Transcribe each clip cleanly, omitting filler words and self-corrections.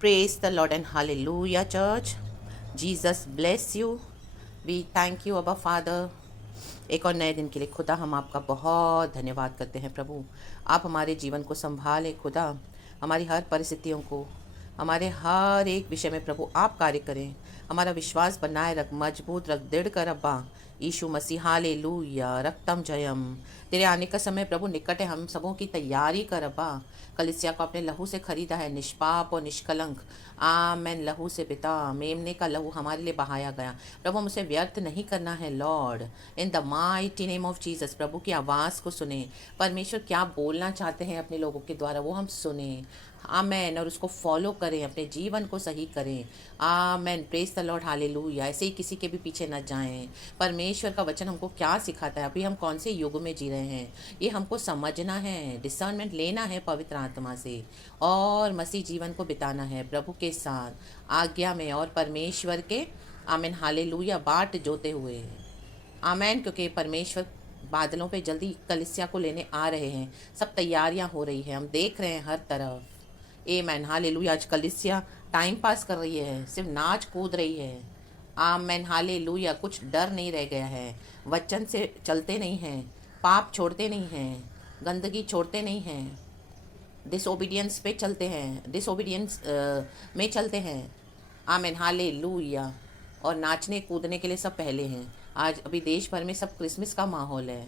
Praise the Lord and hallelujah, church. Jesus bless you. We thank you, Abba Father. एक और नए दिन के लिए खुदा हम आपका बहुत धन्यवाद करते हैं प्रभु। आप हमारे जीवन को संभाले खुदा, हमारी हर परिस्थितियों को, हमारे हर एक विषय में प्रभु आप कार्य करें। हमारा विश्वास बनाए रख, मजबूत रख, दृढ़ कर अब्बा। यीशु मसीह हालेलुया, रक्तम जयम। तेरे आने का समय प्रभु निकट है, हम सबों की तैयारी कर अब्बा। कलिसिया को अपने लहू से खरीदा है, निष्पाप और निष्कलंक। आमेन। लहू से पिता, मेमने का लहू हमारे लिए बहाया गया प्रभु, हम उसे व्यर्थ नहीं करना है Lord, in the mighty name of Jesus. प्रभु की आवाज़ को सुने, परमेश्वर क्या बोलना चाहते हैं अपने लोगों के द्वारा वो हम सुने। आमेन। और उसको फॉलो करें, अपने जीवन को सही करें। Amen. Praise the Lord hallelujah. ऐसे ही किसी के भी पीछे न जाएं। परमेश्वर का वचन हमको क्या सिखाता है, अभी हम कौन से युग में जी रहे हैं, ये हमको समझना है, डिसर्नमेंट लेना है पवित्र आत्मा से, और मसीह जीवन को बिताना है प्रभु के साथ आज्ञा में और परमेश्वर के आमेन हालेलुया बाट जोते हुए। आमेन। क्योंकि परमेश्वर बादलों पे जल्दी कलिसिया को लेने आ रहे हैं, सब तैयारियां हो रही है, हम देख रहे हैं हर तरफ। A man hallelujah. आज कलिसिया टाइम पास कर रही है, सिर्फ नाच कूद रही है। Amen hallelujah. कुछ डर नहीं रह गया है, वचन से चलते नहीं हैं, पाप छोड़ते नहीं हैं, गंदगी छोड़ते नहीं हैं, डिसोबीडियंस पे चलते हैं, डिसोबीडियंस में चलते हैं। Amen hallelujah. और नाचने कूदने के लिए सब पहले हैं। आज अभी देश भर में सब क्रिसमस का माहौल है।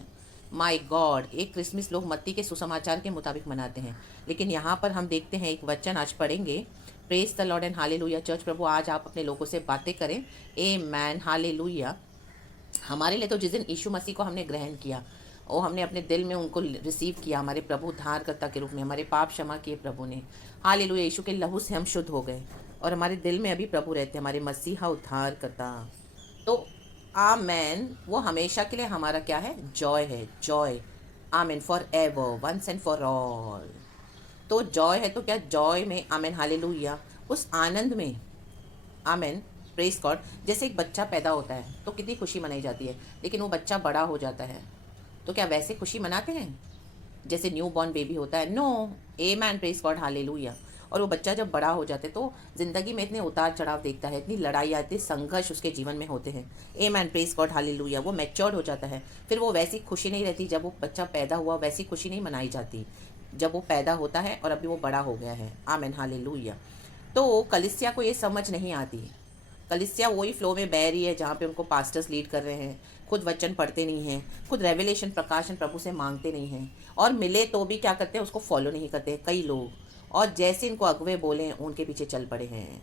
माय गॉड, एक क्रिसमस लोग मत्ती के सुसमाचार के मुताबिक मनाते हैं, लेकिन यहाँ पर हम देखते हैं एक वचन आज पढ़ेंगे। Praise the Lord and hallelujah. Church प्रभु आज आप अपने लोगों से बातें करें। Amen hallelujah. हमारे लिए तो जिस दिन यीशु मसीह को हमने ग्रहण किया, और हमने अपने दिल में उनको रिसीव किया हमारे प्रभु उद्धारकर्ता के रूप में, हमारे पाप क्षमा किए प्रभु ने। हालेलुया। यीशु के लहू से हम शुद्ध हो गए, और हमारे दिल में अभी प्रभु रहते हैं, हमारे मसीहा उद्धारकर्ता। तो आमेन। वो हमेशा के लिए हमारा क्या है, जॉय है, joy. Amen. For ever, once and for all. तो जॉय है तो क्या, जॉय में आमेन हालेलुया, उस आनंद में आमेन। Praise God. जैसे एक बच्चा पैदा होता है तो कितनी खुशी मनाई जाती है, लेकिन वो बच्चा बड़ा हो जाता है तो क्या वैसे खुशी मनाते हैं जैसे न्यू बॉर्न बेबी होता है? No. A man. Praise God hallelujah. और वो बच्चा जब बड़ा हो जाता है तो ज़िंदगी में इतने उतार चढ़ाव देखता है, इतनी लड़ाई आती, संघर्ष उसके जीवन में होते हैं। ए मैन। Praise God hallelujah. वो मैच्योर्ड हो जाता है, फिर वो वैसी खुशी नहीं रहती जब वो बच्चा पैदा हुआ, वैसी खुशी नहीं मनाई जाती जब वो पैदा होता है और अभी वो बड़ा हो गया है। Amen hallelujah. तो कलिसिया को ये समझ नहीं आती। कलिसिया वही फ्लो में बह रही है जहाँ पे उनको पास्टर्स लीड कर रहे हैं, खुद वचन पढ़ते नहीं हैं, खुद रेवलेशन प्रकाशन प्रभु से मांगते नहीं हैं, और मिले तो भी क्या करते हैं, उसको फॉलो नहीं करते हैं कई लोग, और जैसे इनको अगवे बोले उनके पीछे चल पड़े हैं।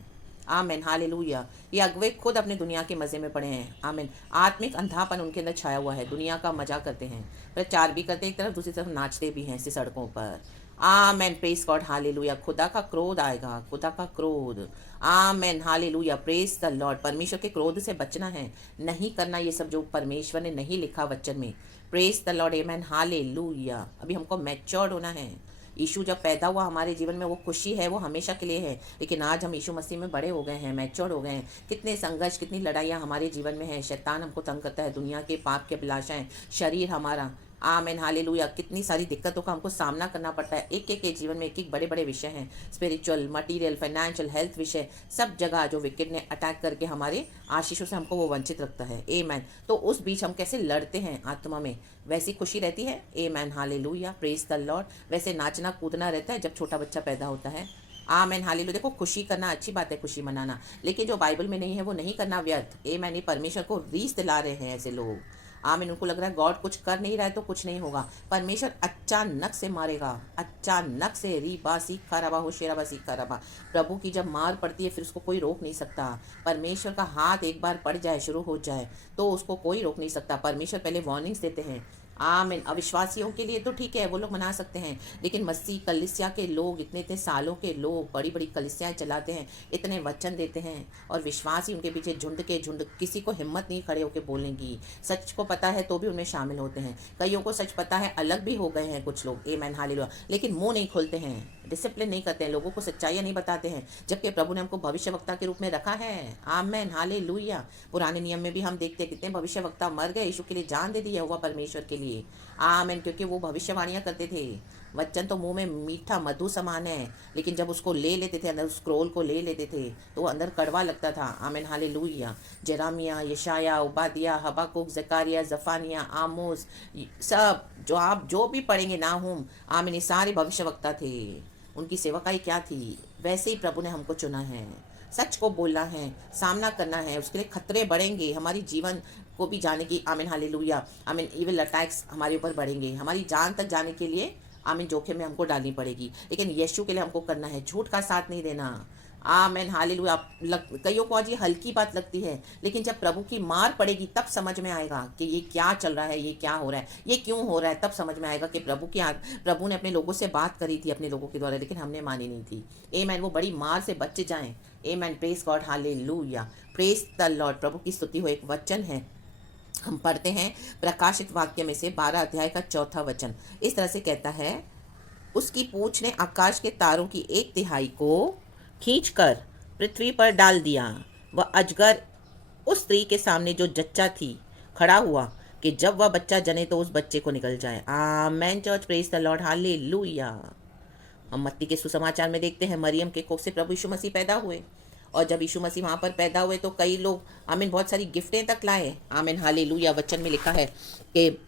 Amen hallelujah. ये अगवे खुद अपने दुनिया के मज़े में पड़े हैं। आमेन। आत्मिक अंधापन उनके अंदर छाया हुआ है, दुनिया का मजा करते हैं, प्रचार भी करते हैं एक तरफ, दूसरी तरफ नाचते भी हैं ऐसी सड़कों पर। आमेन। Praise God hallelujah. खुदा का क्रोध आएगा, खुदा का क्रोध। Amen hallelujah. Praise the Lord. परमेश्वर के क्रोध से बचना है, नहीं करना ये सब जो परमेश्वर ने नहीं लिखा वचन में। Press the Lord. Amen hallelujah. अभी हमको मैच्योर्ड होना है। यीशु जब पैदा हुआ हमारे जीवन में, वो खुशी है, वो हमेशा के लिए है, लेकिन आज हम यीशु मसीह में बड़े हो गए हैं, मैच्योर्ड हो गए हैं। कितने संघर्ष, कितनी लड़ाइयाँ हमारे जीवन में हैं। शैतान हमको तंग करता है, दुनिया के पाप के अभिलाषाएं, शरीर हमारा। Amen hallelujah. कितनी सारी दिक्कतों का हमको सामना करना पड़ता है। एक एक के जीवन में एक एक बड़े बड़े विषय हैं, स्पिरिचुअल, मटीरियल, फाइनेंशियल, हेल्थ विषय, सब जगह जो विकेट ने अटैक करके हमारे आशीषों से हमको वो वंचित रखता है। A man. तो उस बीच हम कैसे लड़ते हैं आत्मा में, वैसी खुशी रहती है। A man hallelujah. Praise the Lord. वैसे नाचना कूदना रहता है जब छोटा बच्चा पैदा होता है। Amen hallelujah. देखो, खुशी करना अच्छी बात है, खुशी मनाना, लेकिन जो बाइबल में नहीं है वो नहीं करना व्यर्थ। A man. ये परमेश्वर को रीस दिला रहे हैं ऐसे लोग। आमीन। उनको लग रहा है गॉड कुछ कर नहीं रहा है तो कुछ नहीं होगा। परमेश्वर अचानक से मारेगा, अचानक से। रीबा सीखा रबा हो शेराबा सीखा रबा। प्रभु की जब मार पड़ती है फिर उसको कोई रोक नहीं सकता। परमेश्वर का हाथ एक बार पड़ जाए, शुरू हो जाए, तो उसको कोई रोक नहीं सकता। परमेश्वर पहले वार्निंग्स देते हैं। आमीन। अविश्वासियों के लिए तो ठीक है, वो लोग मना सकते हैं, लेकिन मसीह कलिसिया के लोग, इतने इतने सालों के लोग बड़ी बड़ी कलिसियाएं चलाते हैं, इतने वचन देते हैं, और विश्वासी उनके पीछे झुंड के झुंड, किसी को हिम्मत नहीं खड़े होकर बोलने की। सच को पता है तो भी उनमें शामिल होते हैं। कईयों को सच पता है, अलग भी हो गए हैं कुछ लोग। आमीन हालेलुया। लेकिन मुंह नहीं खोलते हैं, डिसिप्लिन नहीं करते हैं, लोगों को सच्चाइयाँ नहीं बताते हैं, जबकि प्रभु ने हमको भविष्यवक्ता के रूप में रखा है। आमीन हालेलुया। पुराने नियम में भी हम देखते हैं कितने भविष्यवक्ता मर गए, यीशु के लिए जान दे दी है, हुआ परमेश्वर के लिए। लिए। आमीन। क्योंकि वो भविष्यवाणियाँ करते थे, वचन तो मुंह में मीठा मधु समान है, लेकिन जब उसको ले लेते थे, अंदर स्क्रोल को ले लेते थे, तो वो अंदर कड़वा लगता था। आमीन हालेलुया। जेरामिया, यशाया, उबादिया, हबाकुक, जकारिया, जफानिया, आमोस, सब जो आप जो भी पढ़ेंगे नाहुम, आमीन, ये सारे भविष्यवक्ता थे। उनकी सेवकाई क्या थी? वैसे ही प्रभु ने हमको चुना है। सच को बोलना है, सामना करना है, उसके लिए खतरे बढ़ेंगे, हमारी जीवन को भी जाने की। आमीन हालेलुया। आमीन। इविल अटैक्स हमारे ऊपर बढ़ेंगे, हमारी जान तक जाने के लिए आमीन जोखिम में हमको डालनी पड़ेगी, लेकिन यीशु के लिए हमको करना है, झूठ का साथ नहीं देना। आमीन हालेलुया। कईयों को आज ये हल्की बात लगती है, लेकिन जब प्रभु की मार पड़ेगी तब समझ में आएगा कि ये क्या चल रहा है, ये क्या हो रहा है, ये क्यों हो रहा है। तब समझ में आएगा कि प्रभु ने अपने लोगों से बात करी थी, अपने लोगों के द्वारा, लेकिन हमने मानी नहीं थी। आमीन। वो बड़ी मार से बच जाएं। आमीन। Praise God hallelujah. Praise the Lord. प्रभु की स्तुति हो। एक वचन है, हम पढ़ते हैं प्रकाशित वाक्य में से 12 अध्याय का 4था वचन। इस तरह से कहता है, उसकी पूंछ ने आकाश के तारों की 1/3 को खींचकर पृथ्वी पर डाल दिया। वह अजगर उस स्त्री के सामने जो जच्चा थी खड़ा हुआ कि जब वह बच्चा जने तो उस बच्चे को निकल जाए। Amen church. Praise the Lord hallelujah. हम मत्ती के सुसमाचार में देखते हैं, मरियम के कोख से प्रभु यीशु मसीह पैदा हुए, और जब यीशु मसीह वहाँ पर पैदा हुए तो कई लोग आमीन बहुत सारी गिफ्टें तक लाए। आमीन हालेलुया। वचन में लिखा है कि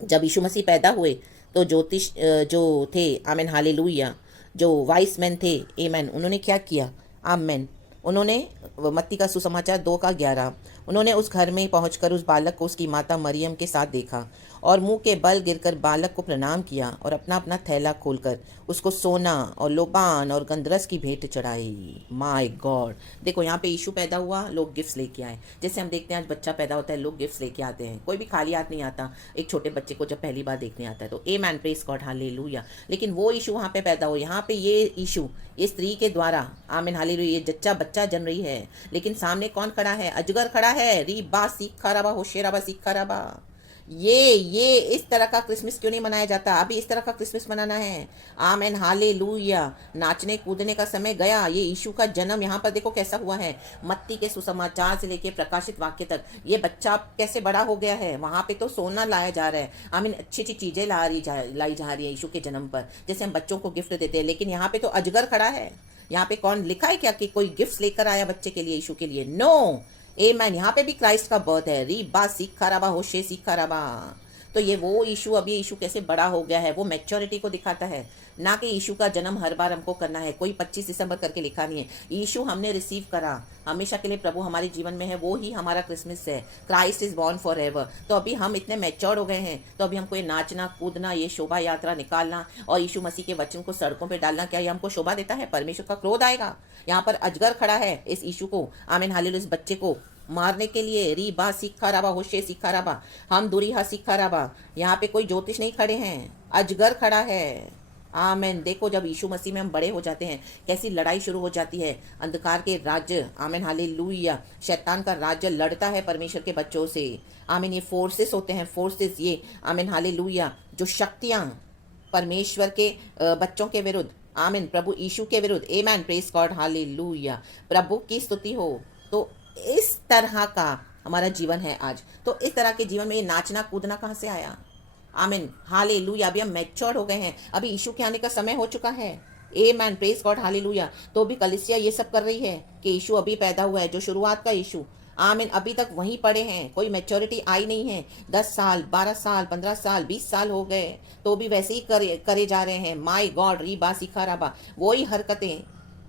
जब यीशु मसीह पैदा हुए तो ज्योतिष जो थे, आमीन हालेलुया, जो वाइस मैन थे, आमीन, उन्होंने क्या किया? आमीन। उन्होंने मत्ती का सुसमाचार 2:11, उन्होंने उस घर में पहुंचकर उस बालक को उसकी माता मरियम के साथ देखा और मुंह के बल गिरकर बालक को प्रणाम किया और अपना अपना थैला खोलकर उसको सोना और लोबान और गंधरस की भेंट चढ़ाई। My God. देखो यहाँ पे यीशु पैदा हुआ, लोग गिफ्ट्स लेके आए। जैसे हम देखते हैं आज बच्चा पैदा होता है, लोग गिफ्ट्स लेके आते हैं। कोई भी खाली हाथ नहीं आता एक छोटे बच्चे को जब पहली बार देखने आता है तो। आमीन। Praise God hallelujah. लेकिन वो यीशु वहाँ पे पैदा हो, यहाँ पे ये यीशु ये स्त्री के द्वारा, आमीन हालेलुया, ये जच्चा बच्चा जन रही है, लेकिन सामने कौन खड़ा है? अजगर खड़ा है। री बा सीख खराबा होशेराबा सीख खराबा। ये इस तरह का क्रिसमस क्यों नहीं मनाया जाता? अभी इस तरह का क्रिसमस मनाना है। Amen hallelujah. नाचने कूदने का समय गया। ये यीशु का जन्म यहाँ पर देखो कैसा हुआ है। मत्ती के सुसमाचार से लेके प्रकाशित वाक्य तक ये बच्चा कैसे बड़ा हो गया है। वहाँ पे तो सोना लाया जा रहा है, आमीन, अच्छी अच्छी चीजें लाई जा रही है यीशु के जन्म पर, जैसे हम बच्चों को गिफ्ट देते हैं। लेकिन यहाँ पे तो अजगर खड़ा है। यहाँ पे कौन लिखा है क्या कि कोई गिफ्ट लेकर आया बच्चे के लिए, यीशु के लिए? नो। आमेन। यहाँ पे भी क्राइस्ट का बर्थ है। री बा सीखा रबा होशे सीखा रबा। तो ये वो यीशु, अब ये यीशु कैसे बड़ा हो गया है, वो मैच्योरिटी को दिखाता है, ना कि यीशु का जन्म हर बार हमको करना है। कोई 25 दिसंबर करके लिखा नहीं है। यीशु हमने रिसीव करा, हमेशा के लिए प्रभु हमारे जीवन में है, वो ही हमारा क्रिसमस है। Christ is born for ever. तो अभी हम इतने मैच्योर हो गए हैं, तो अभी हमको ये नाचना कूदना, ये शोभा यात्रा निकालना और यीशु मसीह के वचन को सड़कों पर डालना, क्या ये हमको शोभा देता है? परमेश्वर का क्रोध आएगा। यहाँ पर अजगर खड़ा है इस यीशु को, आमीन हालेलुया, इस बच्चे को मारने के लिए। री बा सीखा राबा होशे सीखा राबा, हम दूरी हा सीखा राबा। यहाँ पे कोई ज्योतिष नहीं खड़े हैं, अजगर खड़ा है। आमेन। देखो जब यीशु मसीह में हम बड़े हो जाते हैं, कैसी लड़ाई शुरू हो जाती है। अंधकार के राज्य, आमीन हालेलुया, शैतान का राज्य लड़ता है परमेश्वर के बच्चों से। आमीन। ये फोर्सेस होते हैं, फोर्सेस ये, आमीन हालेलुया, जो शक्तियाँ परमेश्वर के बच्चों के विरुद्ध, आमीन, प्रभु यीशु के विरुद्ध। आमीन। Praise God hallelujah. प्रभु की स्तुति हो। तो इस तरह का हमारा जीवन है आज। तो इस तरह के जीवन में ये नाचना कूदना कहाँ से आया? आमीन हालेलुया। अभी हम मैच्योर हो गए हैं, अभी यीशु के आने का समय हो चुका है। आमीन। Praise God hallelujah. तो भी कलीसिया ये सब कर रही है कि यीशु अभी पैदा हुआ है, जो शुरुआत का यीशु, आमीन, अभी तक वहीं पड़े हैं, कोई मैच्योरिटी आई नहीं है। 10 साल 12 साल 15 साल 20 साल हो गए तो भी वैसे ही करे जा रहे हैं। माई गॉड। री बा सीखा राबा, वही हरकतें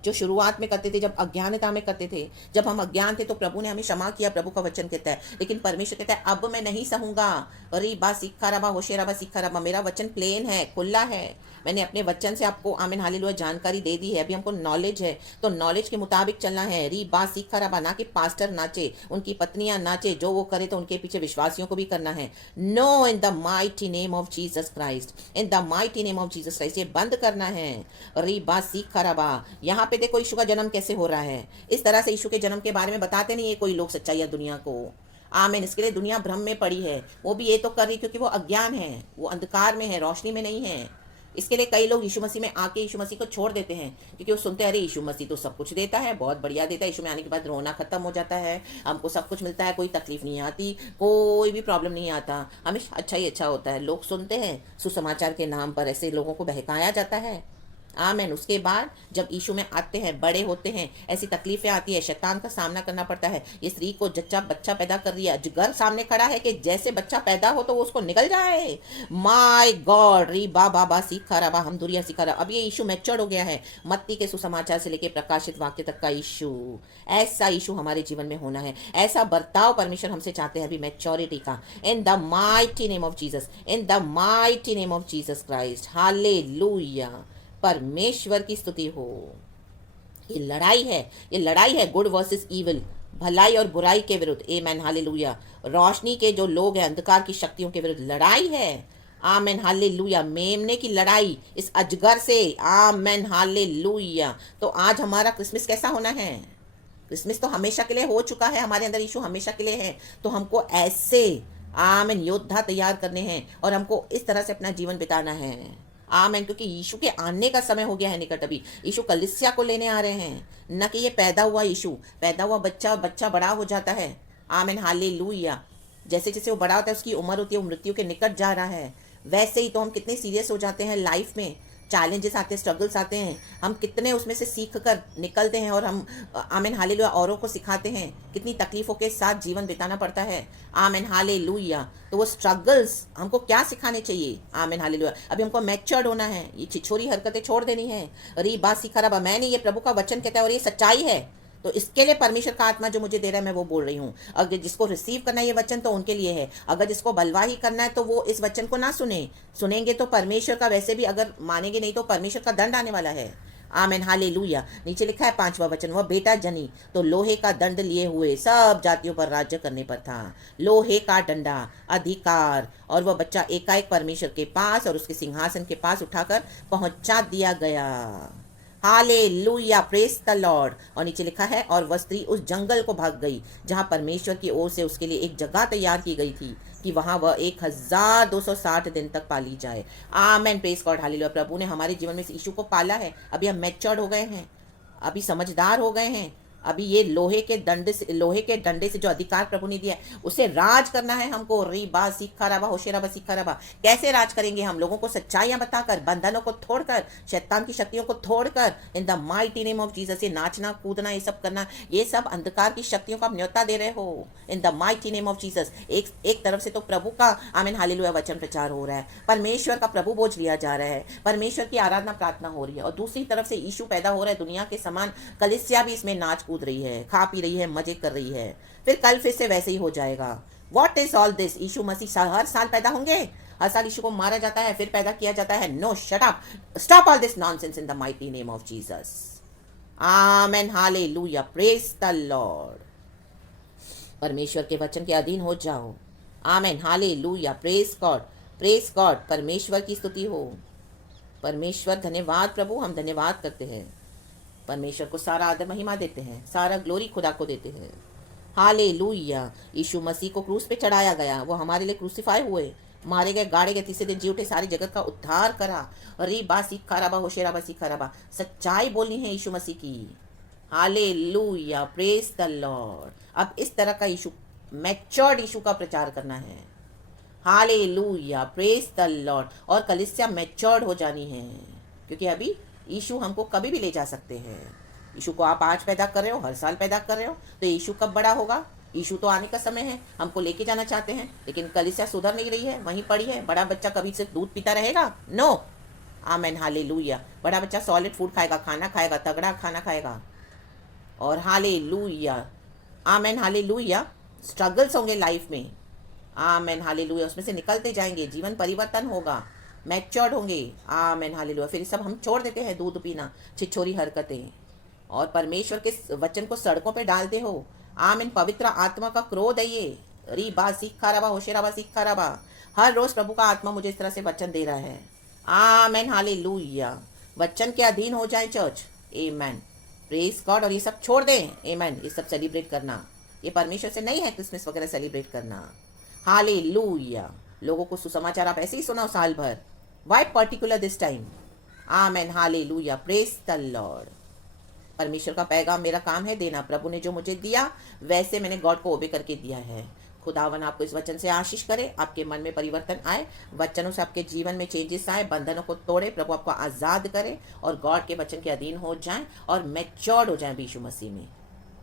जो शुरुआत में करते थे, जब अज्ञानता में करते थे, जब हम अज्ञान थे तो प्रभु ने हमें क्षमा किया, प्रभु का वचन कहता है। लेकिन परमेश्वर कहता है अब मैं नहीं सहूंगा। अरे बा सीखा रबा होशे रबा सीखा रबा। मेरा वचन प्लेन है, खुला है। मैंने अपने वचन से आपको, आमीन हालेलुया, जानकारी दे दी है। अभी हमको नॉलेज है, तो नॉलेज के मुताबिक चलना है। री बा सीखा रबा, ना कि पास्टर नाचे, उनकी पत्नियां नाचे, जो वो करे तो उनके पीछे विश्वासियों को भी करना है। No, in the mighty name of Jesus Christ, in the mighty name of Jesus Christ, ये बंद करना है। री बा सीखा रबा। यहाँ पे देखो यीशु का जन्म कैसे हो रहा है। इस तरह से यीशु के जन्म के बारे में बताते नहीं है कोई लोग सच्चाई दुनिया को। आमीन। इसके लिए दुनिया भ्रम में पड़ी है। वो भी ये तो कर रही क्योंकि वो अज्ञान है, वो अंधकार में है, रोशनी में नहीं है। इसके लिए कई लोग यीशु मसीह में आके यीशु मसीह को छोड़ देते हैं, क्योंकि वो सुनते हैं अरे यीशु मसीह तो सब कुछ देता है, बहुत बढ़िया देता है, यीशु में आने के बाद रोना खत्म हो जाता है, हमको सब कुछ मिलता है, कोई तकलीफ नहीं आती, कोई भी प्रॉब्लम नहीं आता, हमें अच्छा ही अच्छा होता है। लोग सुनते हैं, सुसमाचार के नाम पर ऐसे लोगों को बहकाया जाता है। आमेन। उसके बाद जब यीशु में आते हैं, बड़े होते हैं, ऐसी तकलीफें आती है, शैतान का सामना करना पड़ता है। ये स्त्री को जच्चा बच्चा पैदा कर दिया, अजगर सामने खड़ा है कि जैसे बच्चा पैदा हो तो वो उसको निकल जाए। माय गॉड, री बा बाबा सीखा रहा, हम दुरिया सीखा रहा। अब ये यीशु मैच्योर हो गया है। मत्ती के सुसमाचार से लेके प्रकाशित वाक्य तक का यीशु, ऐसा यीशु हमारे जीवन में होना है। ऐसा बर्ताव परमेश्वर हमसे चाहते हैं अभी मैच्योरिटी का। इन the mighty name of Jesus, in the mighty name of Jesus Christ, hallelujah. परमेश्वर की स्तुति हो। ये लड़ाई है, ये लड़ाई है गुड वर्सेस इविल, भलाई और बुराई के विरुद्ध। आमेन, हालेलुया। रोशनी के जो लोग हैं, अंधकार की शक्तियों के विरुद्ध लड़ाई है। आमेन, हालेलुया। मेमने की लड़ाई इस अजगर से। आमेन, हालेलुया। तो आज हमारा क्रिसमस कैसा होना है? क्रिसमस तो हमेशा के लिए हो चुका है, हमारे अंदर यीशु हमेशा के लिए है। तो हमको ऐसे आमेन योद्धा तैयार करने हैं और हमको इस तरह से अपना जीवन बिताना है। आमेन, क्योंकि यीशु के आने का समय हो गया है निकट। अभी यीशु कलीसिया को लेने आ रहे हैं, न कि ये पैदा हुआ यीशु, पैदा हुआ बच्चा, बच्चा बड़ा हो जाता है। आमेन, हालेलुया। जैसे जैसे वो बड़ा होता है, उसकी उम्र होती है, वो मृत्यु के निकट जा रहा है। वैसे ही तो हम कितने सीरियस हो जाते हैं लाइफ में, चैलेंजेस आते हैं, स्ट्रगल्स आते हैं, हम कितने उसमें से सीख कर निकलते हैं और हम आमेन हालेलुया औरों को सिखाते हैं। कितनी तकलीफों के साथ जीवन बिताना पड़ता है। आमेन, हालेलुया। तो वो स्ट्रगल्स हमको क्या सिखाने चाहिए? आमेन, हालेलुया। अभी हमको मैच्योर्ड होना है, ये छिछोरी हरकतें छोड़ देनी है। अरे बात सिखा रहा, मैं नहीं, ये प्रभु का वचन कहता है और ये सच्चाई है। तो इसके लिए परमेश्वर का आत्मा जो मुझे दे रहा है, मैं वो बोल रही हूँ। अगर जिसको रिसीव करना है ये वचन तो उनके लिए है, अगर जिसको बलवाही करना है तो वो इस वचन को ना सुने। सुनेंगे तो परमेश्वर का, वैसे भी अगर मानेंगे नहीं तो परमेश्वर का दंड आने वाला है। आमेन, हालेलुया। नीचे लिखा है 5वां वचन, वह बेटा जनी तो लोहे का दंड लिए हुए सब जातियों पर राज्य करने पर था। लोहे का डंडा, अधिकार, और वह बच्चा एकाएक परमेश्वर के पास और उसके सिंहासन के पास उठाकर पहुंचा दिया गया। Hallelujah, praise the Lord. और नीचे लिखा है, और वह स्त्री उस जंगल को भाग गई जहां परमेश्वर की ओर से उसके लिए एक जगह तैयार की गई थी कि वहां वह 1260 दिन तक पाली जाए। आमेन, प्रेज गॉड, हालेलुया। प्रभु ने हमारे जीवन में इस यीशु को पाला है। अभी हम मैच्योर्ड हो गए हैं, अभी समझदार हो गए हैं। अभी ये लोहे के डंडे से जो अधिकार प्रभु ने दिया है, उसे राज करना है हमको। रीबा सीखा रबा, होशेराबा सीखा रबा। कैसे राज करेंगे हम? लोगों को सच्चाइयां बताकर, बंधनों को तोड़कर, शैतान की शक्तियों को तोड़कर। इन the mighty name of Jesus. ये नाचना कूदना, ये सब करना, ये सब अंधकार की शक्तियों का न्योता दे रहे हो। इन the mighty name of Jesus. एक तरफ से तो प्रभु का आमीन हालेलुया वचन प्रचार हो रहा है, परमेश्वर का प्रभु बोझ लिया जा रहा है, परमेश्वर की आराधना प्रार्थना हो रही है, और दूसरी तरफ से यीशु पैदा हो रहा है दुनिया के समान। कलीसिया भी इसमें नाच कूद रही है, खा पी रही है, मजे कर रही है। फिर कल फिर से वैसे ही हो जाएगा। What is all this? Yeshu Masih हर साल पैदा होंगे, हर साल यीशु को मारा जाता है, फिर पैदा किया जाता है। No, shut up, stop all this nonsense in the mighty name of Jesus. Amen, hallelujah, praise the Lord. परमेश्वर के वचन के अधीन हो जाओ। Amen, hallelujah, praise God, praise God. परमेश्वर की स्तुति हो। परमेश्वर, धन्यवाद प्रभु, हम धन्यवाद करते हैं। परमेश्वर को सारा आदर महिमा देते हैं, सारा ग्लोरी खुदा को देते हैं। हालेलुया। यीशु मसीह को क्रूस पे चढ़ाया गया, वो हमारे लिए क्रूसीफाई हुए, मारे गए, गाड़े गए, तीसरे दिन जी उठे, सारी जगत का उद्धार करा। अरे बा सीखा रबा, होशेराबा सीखा रबा। सच्चाई बोलनी है यीशु मसीह की। Hallelujah, praise the Lord. अब इस तरह का यीशु, मैच्योर्ड यीशु का प्रचार करना है। Hallelujah, praise the Lord. और कलीसिया मैच्योर्ड हो जानी है, क्योंकि अभी यीशु हमको कभी भी ले जा सकते हैं। यीशु को आप आज पैदा कर रहे हो, हर साल पैदा कर रहे हो, तो यीशु कब बड़ा होगा? यीशु तो आने का समय है, हमको लेके जाना चाहते हैं, लेकिन कलीसिया सुधर नहीं रही है, वहीं पड़ी है। बड़ा बच्चा कभी सिर्फ दूध पीता रहेगा? नो। आमेन, हालेलुया। बड़ा बच्चा सॉलिड फूड खाएगा, खाना खाएगा, तगड़ा खाना खाएगा। और हालेलुया, आमेन, हालेलुया। स्ट्रगल्स होंगे लाइफ में, आमेन, हालेलुया, उसमें से निकलते जाएंगे, जीवन परिवर्तन होगा, मैच्योर्ड होंगे। आमेन, हालेलुया। फिर सब हम छोड़ देते हैं, दूध पीना, छिछोरी हरकतें, और परमेश्वर के वचन को सड़कों पे डालते हो। आमीन, पवित्र आत्मा का क्रोध है ये। री बा सीखा रबा, होशेराबा सीखा रबा। हर रोज प्रभु का आत्मा मुझे इस तरह से वचन दे रहा है। आमेन, हालेलुया। वचन के अधीन हो जाए चर्च। आमेन, प्रेज गॉड। और ये सब छोड़ दें। आमेन, ये सब सेलिब्रेट करना, ये परमेश्वर से नहीं है क्रिसमस वगैरह सेलिब्रेट करना। हालेलुया। लोगों को सुसमाचार आप ऐसे ही सुनाओ साल भर, Why particular this time? Amen. Hallelujah. Praise the Lord. परमेश्वर का पैगाम मेरा काम है देना। प्रभु ने जो मुझे दिया वैसे मैंने गॉड को ओबे करके दिया है। खुदावन आपको इस वचन से आशीष करे, आपके मन में परिवर्तन आए, वचनों से आपके जीवन में चेंजेस आए, बंधनों को तोड़े, प्रभु आपको आज़ाद करे और गॉड के वचन के अधीन हो जाएं और मैच्योर्ड हो जाएं यीशु मसीह में।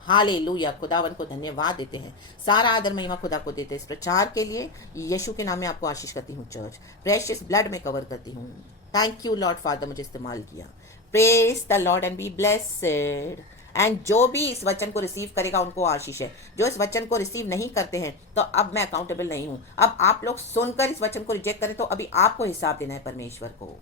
हालेलुया। खुदावन को धन्यवाद देते हैं, सारा आदर महिमा खुदा को देते हैं। इस प्रचार के लिए यीशु के नाम में आपको आशीष करती हूँ। चर्च प्रेशियस ब्लड में कवर करती हूँ। थैंक यू लॉर्ड फादर, मुझे इस्तेमाल किया। Praise the Lord and be blessed. And जो भी इस वचन को रिसीव करेगा उनको आशीष है। जो इस वचन को रिसीव नहीं करते हैं तो अब मैं अकाउंटेबल नहीं हूँ। अब आप लोग सुनकर इस वचन को रिजेक्ट करें तो अभी आपको हिसाब देना है परमेश्वर को।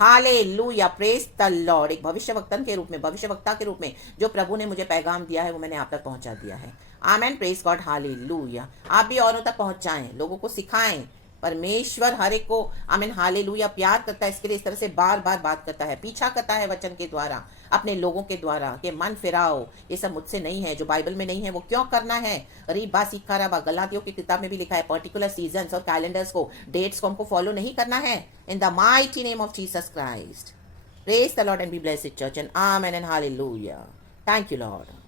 हालेलुया। Praise the Lord. एक भविष्यवक्तन के रूप में, भविष्यवक्ता के रूप में जो प्रभु ने मुझे पैगाम दिया है वो मैंने आप तक पहुंचा दिया है। आमेन। Praise God. हालेलुया। आप भी औरों तक पहुंचाएं, लोगों को सिखाएं। परमेश्वर हर एक को आमीन हालेलुया प्यार करता है, इसके लिए इस तरह से बार बार बात करता है, पीछा करता है वचन के द्वारा, अपने लोगों के द्वारा कि मन फिराओ, ये सब मुझसे नहीं है, जो बाइबल में नहीं है वो क्यों करना है। रीबा सिखाराबा, गलातियों की किताब में भी लिखा है पर्टिकुलर सीजन्स और कैलेंडर्स को, डेट्स को हमको फॉलो नहीं करना है। इन the mighty name of Jesus Christ. Praise the Lord and be blessed church and amen and hallelujah. Thank you Lord.